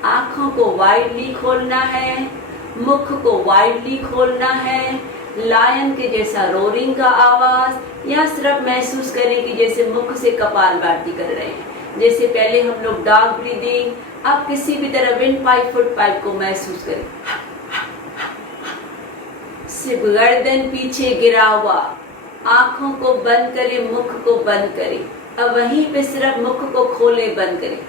आंखों को वाइडली खोलना है, मुख को वाइडली खोलना है, लायन के जैसा रोरिंग का आवाज, या सिर्फ महसूस करें कि जैसे मुख से कपालभाति कर रहे हैं। जैसे पहले हम लोग डॉग ब्रीदिंग, अब किसी भी तरह विंड पाइप, फुट पाइप को महसूस करें। सिर्फ गर्दन पीछे गिरा हुआ, आंखों को बंद करें, मुख को बंद करें। अब वहीं पे सिर्फ मुख को खोले, बंद करें।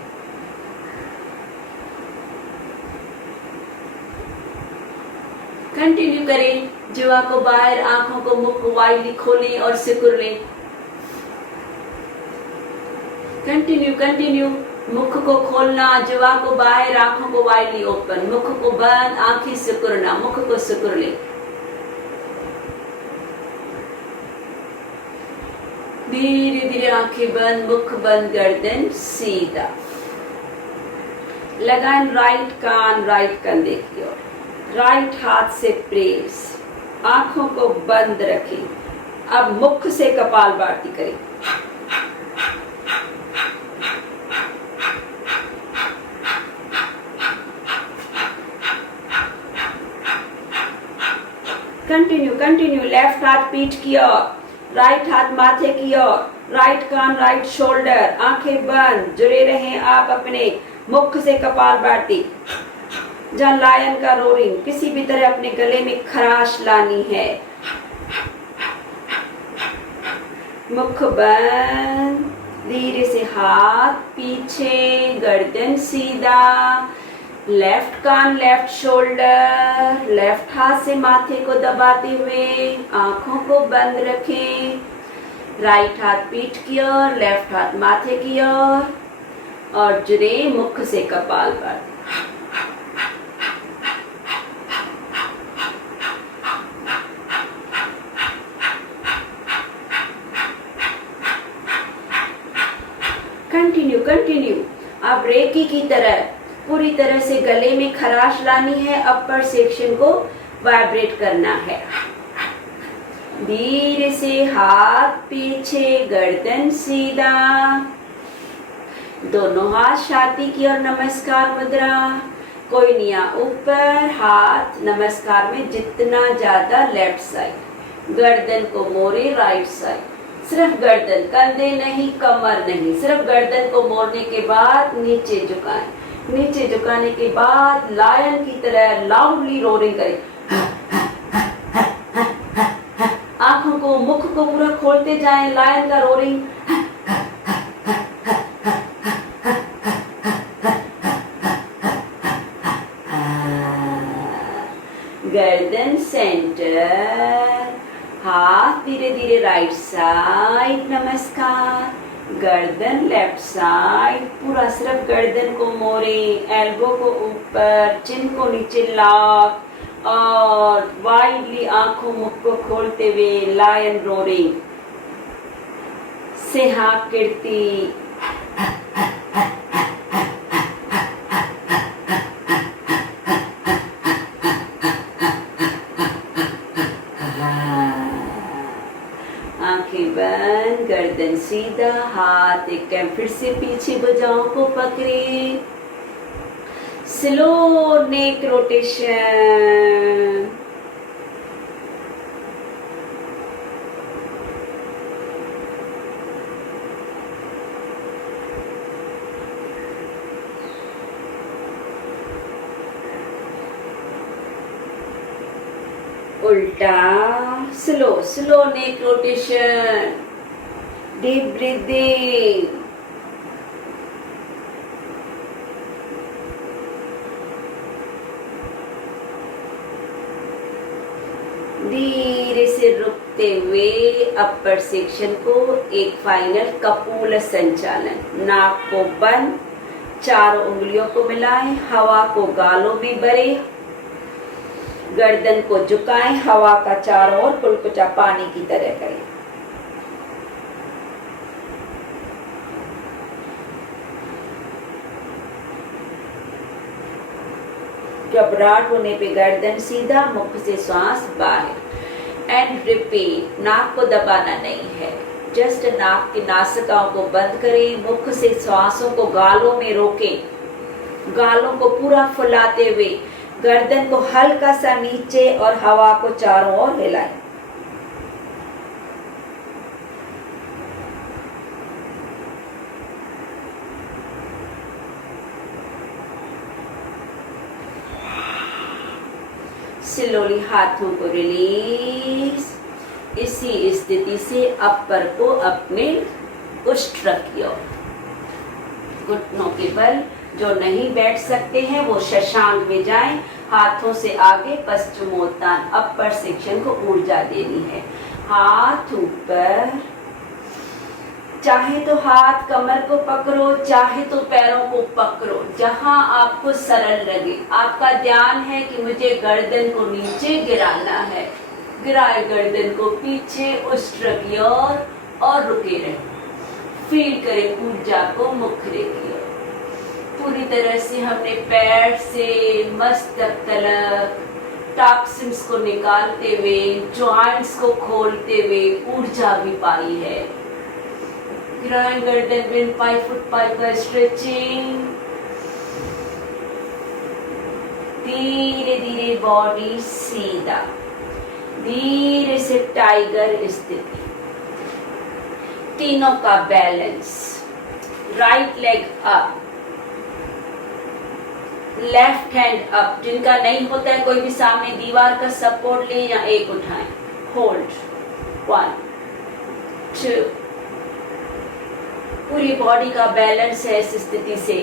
कंटिन्यू करें, जुआ को बाहर, आंखों को मुख वाइडली खोलें और सिकुड़ लें। कंटिन्यू कंटिन्यू, मुख को खोलना, जुआ को बाहर, आंखों को वाइडली ओपन, मुख को बंद, आंखें सिकुड़ना, मुख को सिकुड़ लें। धीरे धीरे आंखें बंद, मुख बंद, गर्दन सीधा। लगाएं राइट कान राइट कंधे की ओर, राइट हाथ से प्रेस, आंखों को बंद रखें। अब मुख से कपालभाति करें। कंटिन्यू। लेफ्ट हाथ पीठ की ओर, राइट हाथ माथे की ओर, राइट कान, राइट शोल्डर, आंखें बंद। जुड़े रहें आप अपने मुख से कपालभाति। जहां लायन का रोरिंग, किसी भी तरह अपने गले में खराश लानी है। मुख बंद। धीरे से हाथ पीछे, गर्दन सीधा, लेफ्ट कान, लेफ्ट शोल्डर, लेफ्ट हाथ से माथे को दबाते हुए आंखों को बंद रखें। राइट हाथ पीठ की ओर, लेफ्ट हाथ माथे की ओर और जुड़े मुख से कपालभाति। कंटिन्यू। अब रेकी की तरह पूरी तरह से गले में खराश लानी है। अपर सेक्शन को वाइब्रेट करना है। धीरे से हाथ पीछे, गर्दन सीधा, दोनों हाथ छाती की ओर नमस्कार मुद्रा। कोई निया ऊपर, हाथ नमस्कार में जितना ज्यादा लेफ्ट साइड। गर्दन को मोड़े राइट साइड। सिर्फ गर्दन, कंधे नहीं, कमर नहीं, सिर्फ गर्दन को मोड़ने के बाद नीचे झुकाएं। नीचे झुकाने के बाद लायन की तरह लाउडली रोरिंग करें। आंखों को, मुख को पूरा खोलते जाएं। लायन का रोरिंग। गर्दन सेंटर, हाथ धीरे धीरे राइट साइड नमस्कार। गर्दन लेफ्ट साइड, पूरा सिर्फ गर्दन को मोड़े, एल्बो को ऊपर, चिन को नीचे लॉक और वाइडली आंखों मुख को खोलते हुए लायन रोरिंग। सिंहा कीर्ति। आंखें बंद, गर्दन सीधा, हाथ एक टाइम फिर से पीछे भुजाओं को पकड़े। Slow neck rotation. उल्टा, slow neck rotation. Deep breathing. धीरे से रुकते हुए अपर सेक्शन को एक फाइनल कपूल संचालन। नाक को बंद, चारों उंगलियों को मिलाएं, हवा को गालों में भरे, गर्दन को झुकाएं, हवा का चारों ओर कुलकुचा पानी की तरह करें। घबराहट होने पे गर्दन सीधा, मुख से श्वास बाहर। And repeat. नाक को दबाना नहीं है, जस्ट नाक की नासिकाओं को बंद करें, मुख से श्वासों को गालों में रोकें। गालों को पूरा फुलाते हुए गर्दन को हल्का सा नीचे और हवा को चारों ओर हिलाएं। स्लोली हाथों को रिलीज। इसी स्थिति से अपर को अपने उष्ट रखिए। घुटनों के बल जो नहीं बैठ सकते हैं वो शशांक में जाएं। हाथों से आगे पश्चिमोत्तान, अपर सेक्शन को ऊर्जा देनी है। हाथ ऊपर, चाहे तो हाथ कमर को पकड़ो, चाहे तो पैरों को पकड़ो, जहां आपको सरल लगे। आपका ध्यान है कि मुझे गर्दन को नीचे गिराना है। गिराए गर्दन को पीछे, उष्ट रखिए और रुके रहे। फील करें ऊर्जा को मुखरे की ओर। पूरी तरह से हमने पैर से मस्तक तलक टॉक्सिन्स को निकालते हुए, जॉइंट्स को खोलते हुए ऊर्जा भी पाई है। ग्राइंडर देन विन पाई फुट पाई का स्ट्रेचिंग। धीरे धीरे बॉडी सीधा, धीरे से टाइगर स्थिति। तीनों का balance. Right leg up, left hand up. जिनका नहीं होता है कोई भी सामने दीवार का सपोर्ट ले या एक उठाएं। होल्ड 1 2। पूरी बॉडी का बैलेंस है इस स्थिति से।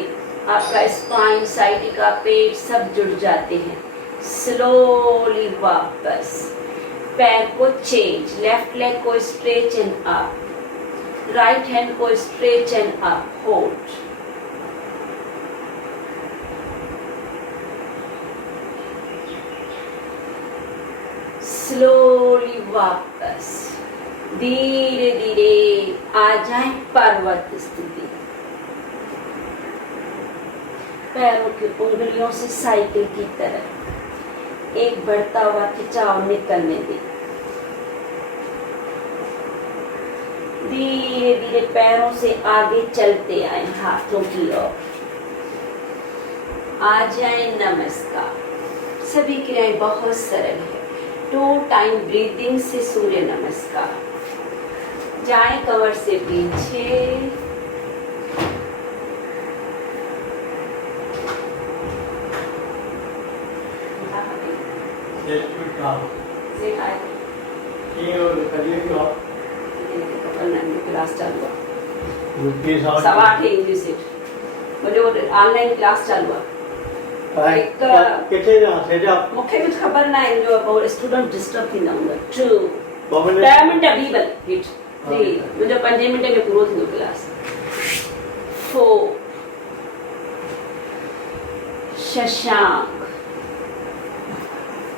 आपका स्पाइन, साइटिका, पेट सब जुड़ जाते हैं। स्लोली वापस पैर को चेंज। लेफ्ट लेग को stretch and up, right hand को stretch and up. Hold. Slowly वापस धीरे धीरे आ जाए पर्वत स्थिति। पैरों की उंगलियों से साइकिल की तरह एक बढ़ता हुआ खिंचाव निकलने दें। धीरे धीरे पैरों से आगे चलते आए, हाथों की ओर आ जाए। नमस्कार। सभी क्रियाएं बहुत सरल है। 2 टाइम ब्रीदिंग से सूर्य नमस्कार। जाए कमर से पीछे, क्लास चालू हुआ 8:15 इंग्लिश से मुझे वो ऑनलाइन क्लास चालू हुआ। मूंखे कुछ ख़बर न आहे जो स्टूडेंट डिस्टर्ब थींदा हूंदा। 10 मिनट बीबल हिट 3 मुझे 5 मिनट में पूरो थींदो क्लास। 4 शशांक,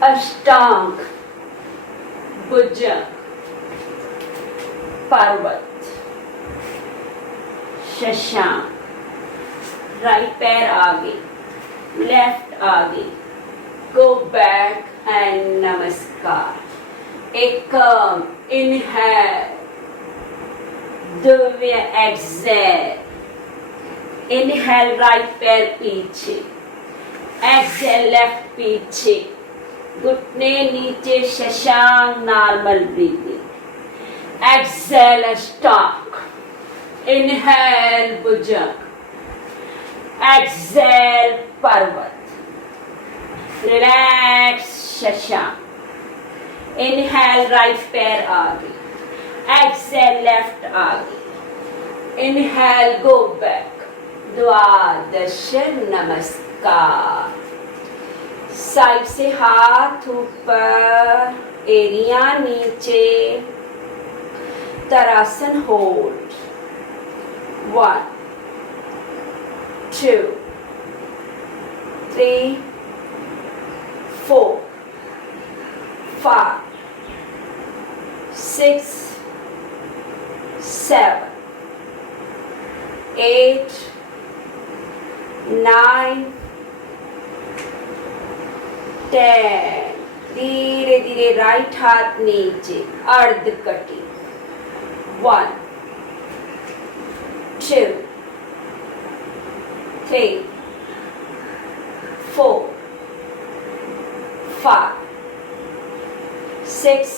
अष्टांग, भुजंग, पर्वत। शशांक, राइट पैर आगे, लेफ्ट आगे, गो बैक एंड नमस्कार। एक inhale, Divya Excel. Inhale right पैर पीछे, एक्सेल लेफ्ट पीछे, घुटने नीचे, शशांक नॉर्मल ब्रीदिंग। एक्सेल अष्टांग, इनहेल भुजंग, एक्सेल पर्वत। रिलैक्स शशांक। इनहेल राइट पैर आगे, एक्सेल लेफ्ट आगे, इनहेल गो बैक। द्वादश नमस्कार। साइड से हाथ ऊपर, एरिया नीचे, तरासन होल्ड। 1 2 3 4 5 6 7 8 9 10। धीरे धीरे राइट हाथ नीचे, अर्ध कटी। 1 2 3 4 5 6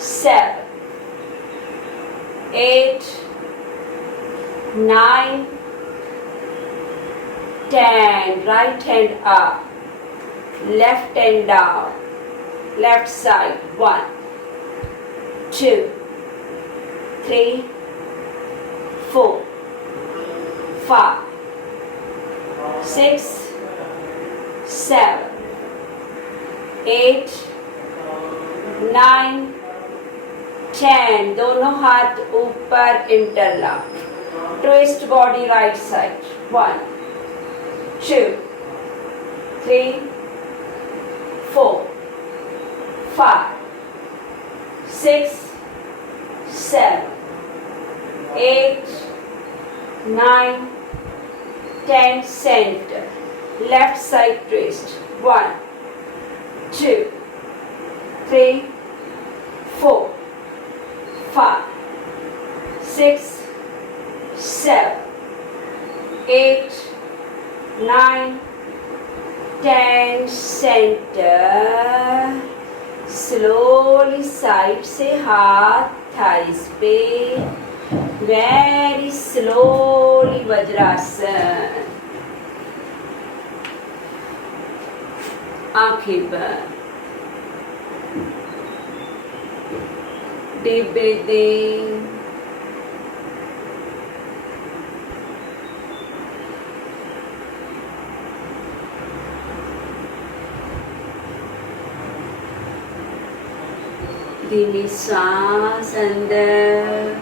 7 8 9 10। Right hand up, left hand down, left side. 1 2 3 4 5 6 7 8 9 10। दोनों हाथ ऊपर, interlock. Twist body right side. 1 2 3 4 5 6 7 8 9 10। Center, left side twist. 1 2, 3, 4, 5, 6, 7, 8, 9, 10. Center. Slowly side से हाथ thighs पे. Very slowly vajrasana. आंखें बंद. Deep breathing. धीमी सांस अंदर,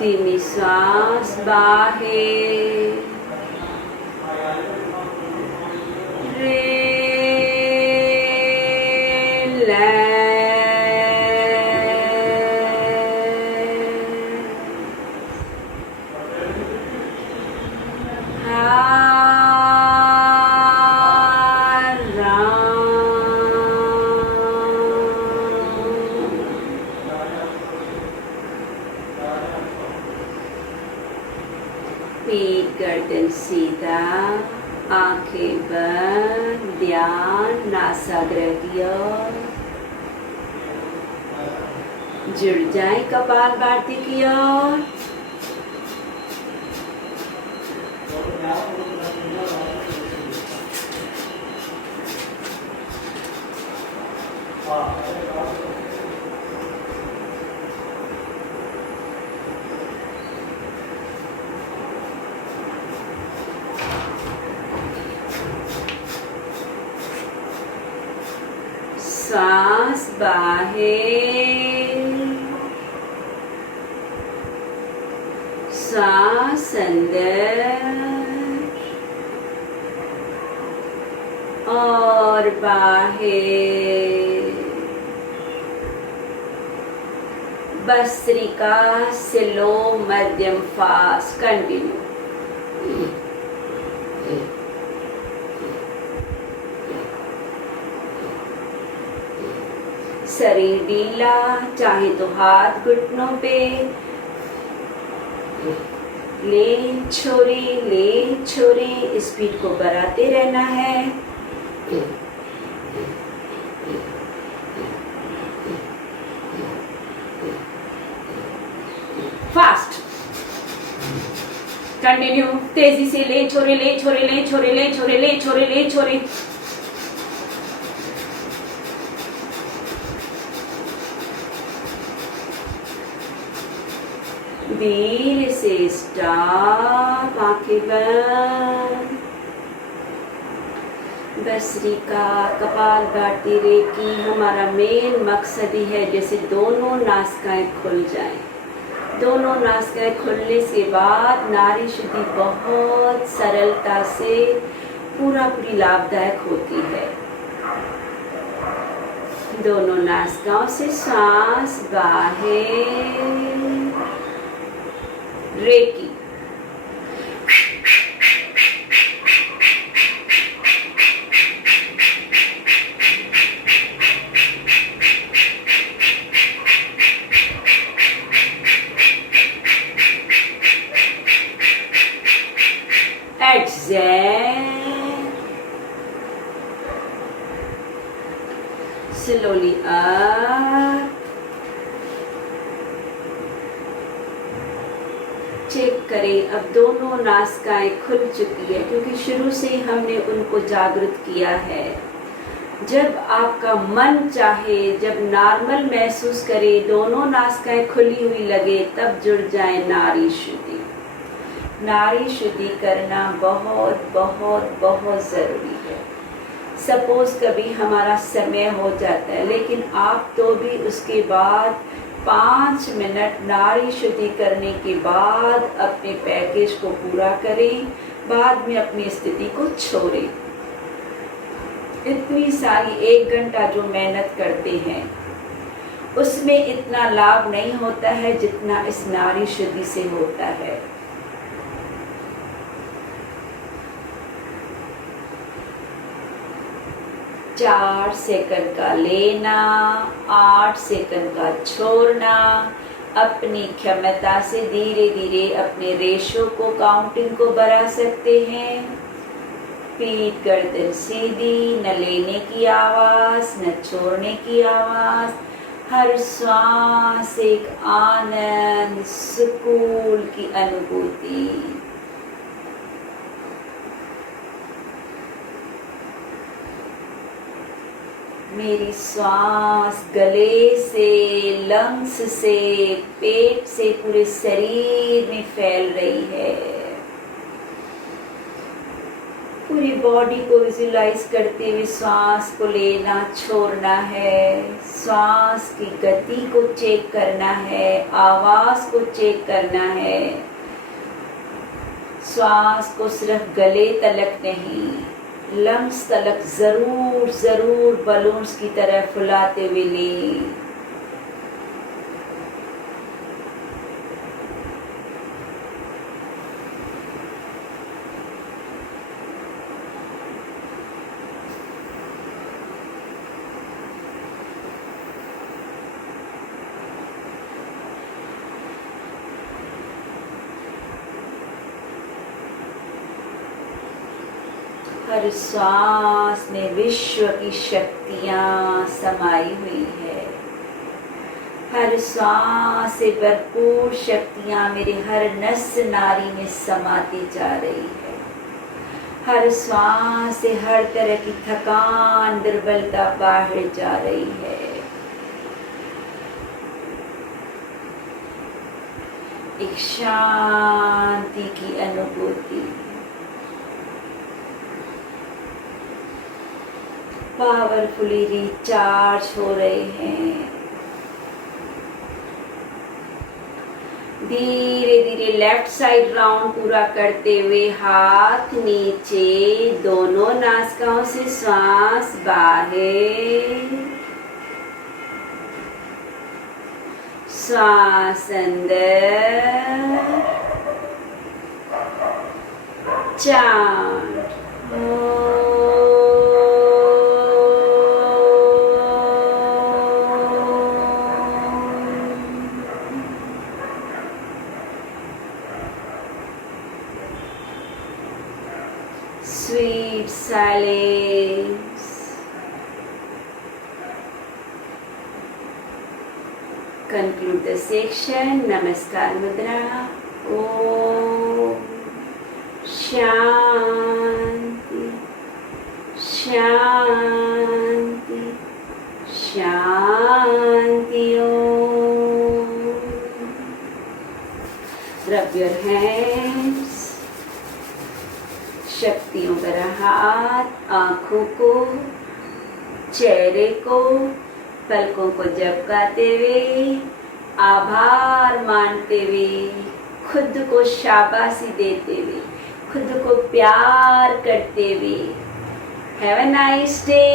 धीमी सांस बाहर. पीठ गर्दन सीधा, आंखें बंद, ध्यान नासाग्र की ओर. जुड़ जाए कपाल भारती की ओर. सांस बाहर, सांस अंदर और बाहर. भस्त्रिका स्लो मध्यम फास्ट. कंटिन्यू. शरीर ढीला, चाहे तो हाथ घुटनों पे. लेन छोरे स्पीड को बढ़ाते रहना है. फास्ट. कंटिन्यू. तेजी से ले छोरे. धीरे से स्टॉप. आंखें बंद. भस्त्रिका कपाल भारती रेकी हमारा मेन मकसद ही है जैसे दोनों नासिकाएं खुल जाएं. दोनों नासिकाएं खुलने से बाद नाड़ी शुद्धि बहुत सरलता से पूरी लाभदायक होती है. दोनों नासिकाओं से सांस बाहर. रेकी. Exhale. Slowly up. चेक करें अब दोनों नासिकाएं खुल चुकी है क्योंकि शुरू से हमने उनको जागृत किया है. जब आपका मन चाहे, जब नॉर्मल महसूस करे, दोनों नासिकाएं खुली हुई लगे, तब जुड़ जाए नाड़ी शुद्धि. नाड़ी शुद्धि करना बहुत बहुत बहुत ज़रूरी है. सपोज कभी हमारा समय हो जाता है लेकिन आप तो भी उसके बाद 5 मिनट नाड़ी शुद्धि करने के बाद अपने पैकेज को पूरा करें. बाद में अपनी स्थिति को छोड़ें. इतनी सारी 1 घंटा जो मेहनत करते हैं उसमें इतना लाभ नहीं होता है जितना इस नाड़ी शुद्धि से होता है. 4 सेकंड का लेना, 8 सेकंड का छोड़ना। अपनी क्षमता से धीरे धीरे अपने रेशो को, काउंटिंग को बढ़ा सकते हैं। पीठ गर्दन सीधी, न लेने की आवाज न छोड़ने की आवाज। हर श्वास एक आनंद, सुकून की अनुभूति। मेरी श्वास गले से, लंग्स से, पेट से पूरे शरीर में फैल रही है। पूरी बॉडी को विजुलाइज करते हुए श्वास को लेना, छोड़ना है। श्वास की गति को चेक करना है, आवाज को चेक करना है। श्वास को सिर्फ गले तलक नहीं, लंग्स तलक जरूर जरूर बलून्स की तरह फुलाते हुए लें। हर श्वास में विश्व की शक्तियां समाई हुई है। हर श्वास से भरपूर शक्तियां मेरे हर नस नारी में समाती जा रही है। हर श्वास से हर तरह की थकान, दुर्बलता बाहर जा रही है। एक शांति की अनुभूति, पावरफुली रिचार्ज हो रहे हैं। धीरे धीरे लेफ्ट साइड राउंड पूरा करते हुए हाथ नीचे, दोनों नासिकाओं से श्वास बाहर, श्वास अंदर, chant. Sweet silence. Conclude the section. Namaskar Mudra. Om Shanti Shanti Shanti Om. Rub your hands. शक्तियों भरा हाथ, आंखों को, चेहरे को, पलकों को झपकाते हुए, आभार मानते हुए, खुद को शाबाशी देते हुए, खुद को प्यार करते हुए। Have a nice day.